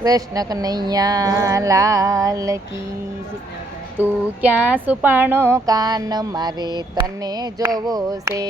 કૃષ્ણ કનૈયા લાલ કી જય. તું ક્યાં સુપાણો કાન મારે તને જોવો છે.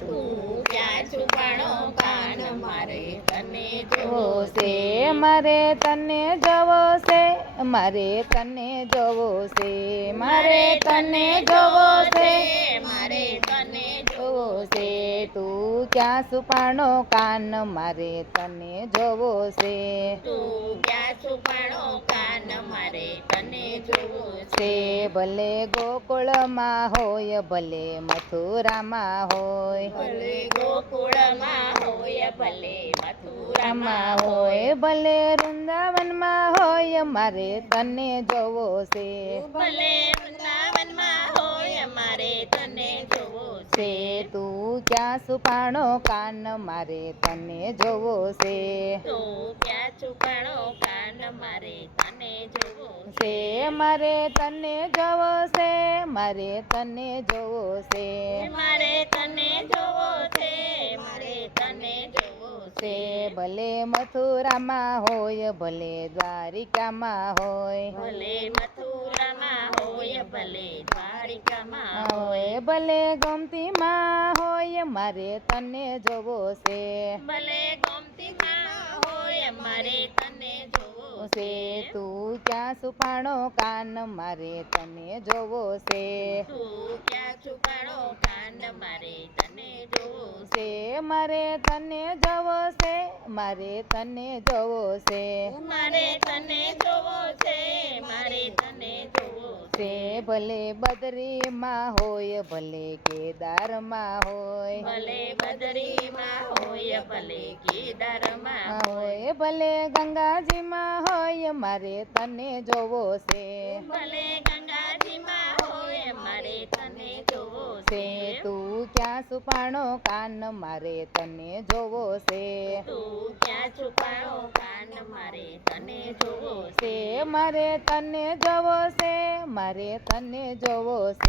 તું ક્યાં છુપાણો કાન મારે તને જોવો જોવો છે છે. મારે તને જોવો છે. મારે તને જોવો છે. મારે તને જોવો છે. મારે તને જોવો છે. તું ક્યાં સુપાણો કાન મારે તને જોવો છે. તું ક્યાં છુપાણો કાન મારે તને જોવો છે. છે ભલે ગોકુળમાં હોય ભલે મથુરામાં હોય. ભલે ગોકુળમાં હોય ભલે મથુરામાં રામાં હોય હોય ભલે વૃંદાવનમાં હોય મારે તને જોવો છે. ભલે વૃંદાવનમાં હોય મારે તને જોવો છે છે. તું ક્યાં સુપાણો કાન મારે તને જોવો છે. તું ક્યાં છુપાણો કાન મારે તને જોવો છે મારે તને જોવો છે. મારે તને જોવો છે. મારે તને જોવો છે. મારે તને જોવો છે ભલે મથુરામાં હોય ભલે દ્વારિકામાં હોય. ભલે મથુરામાં હોય ભલે દ્વારિકામાં હોય ભલે ગોમતીમાં હોય મારે તને જોવો છે. ભલે ગોમતીમાં હોય મારે તને જોવો છે તું ક્યાં સુપાણો કાન મારે તને જોવો છે. તું ક્યાં છુપાણો કાન મારે તને જોવો છે મારે તને જોવો છે. મારે તને જોવો છે. મારે તને જોવો છે. મારે તને જોવો છે ભલે બદરીમાં હોય ભલે કેદારમાં હોય. ભલે બદરીમાં હોય ભલે કેદારમાં હોય ભલે ગંગાજીમાં હોય મારે તને જોવો છે. ભલે ગંગાજીમાં હોય મારે તને જોવો છે છે. તું ક્યાં સુપાણો કાન મારે તને જોવો છે. તું ક્યાં છુપાણો કાન મારે તને જોવો છે મારે તને જોવો છે. મારે તને જોવો છે.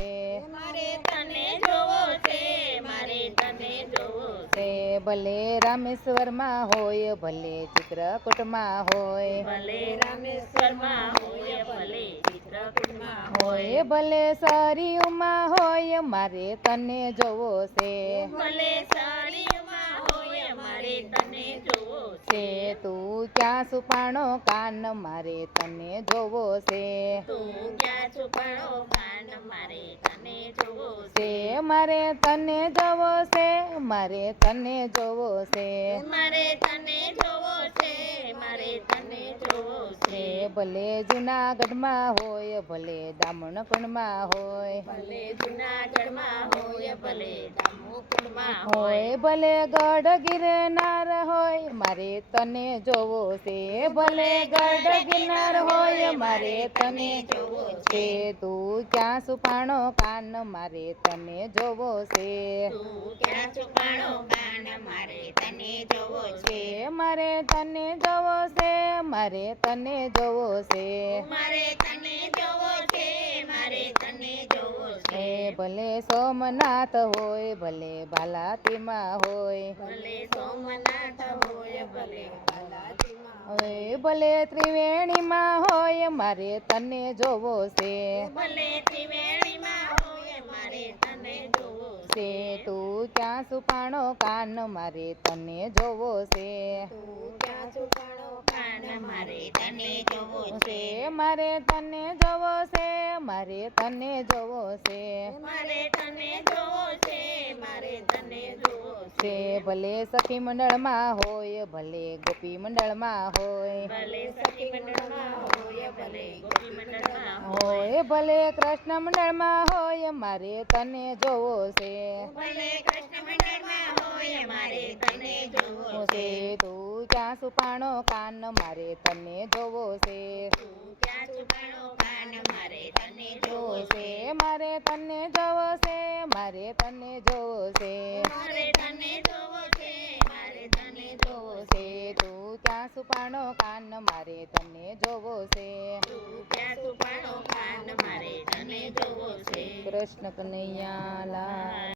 મારે તને જોવો છે. મારે તને જોવો છે ભલે રામેશ્વરમાં હોય ભલે ચિત્રકૂટમાં હોય. ભલે રામેશ્વરમાં હોય ભલે ચિત્રકૂટમાં હોય ભલે સરયુમાં હોય મારે તને જોવો છે. ભલે સાડીમાં હોય મારે તને જોવો છે તું ક્યાં સુપાણો કાન મારે તને જોવો છે. તું ક્યાં છુપાણો કાન મારે તને જોવો છે મારે તને જોવો છે. મારે તને જોવો છે. મારે તને જોવો છે. મારે તને જોવો છે ભલે જુનાગઢમાં હોય ભલે દામણકુંડમાં હોય. ભલે જુનાગઢમાં હોય ભલે દામોકુંડમાં હોય ભલે ગઢ ગિરનાર હોય મારે તને જોવો છે. ભલે ગઢ ગિરનાર હોય મારે તને જોવો છે. તું ક્યાં સુપાણો કાન મારે તને જોવો છે. તું ક્યાં છુપાણો કાન મારે તને જોવો છે. છે મારે તને જોવો છે. મારે તને જોવો છે. મારે તને જોવો છે. મારે તને જોવો છે. એ ભલે સોમનાથ હોય ભલે બાલાતીમાં હોય. ભલે સોમનાથ હોય ભલે બાલાજીમાં હોય ભલે ત્રિવેણીમાં હોય મારે તને જોવો છે. ભલે ત્રિવેણીમાં હોય મારે તને જોવો છે તું ક્યાં સુપાણો કાન મારે તને જોવો છે. તું ક્યાં છુપાણો કાન મારે તને જોવો છે મારે તને જોવો છે. મારે તને જોવો છે. મારે તને જોવો છે. મારે તને જોવો છે ભલે સખી મંડળમાં હોય ભલે ગોપી મંડળમાં હોય. ભલે સખી મંડળમાં હોય ભલે ગોપી મંડળમાં હોય ભલે કૃષ્ણ મંડળમાં હોય મારે તને જોવો છે. ભલે કૃષ્ણ મંડળમાં હોય મારે તને જોવો છે તું ક્યાં સુપાણો કાન મારે તને જોવો છે. તું ક્યાં છુપાણો કાન મારે તને જોવો છે મારે તને જોવો છે. મારે તને જોવો છે. મારે તને જોવો છે. મારે તને જોવો છે તું ક્યાં સુપાણો કાન મારે તને જોવો છે. તું ક્યાં છુપાણો કાન મારે તને જોવો છે. કૃષ્ણ કનૈયા લાલ.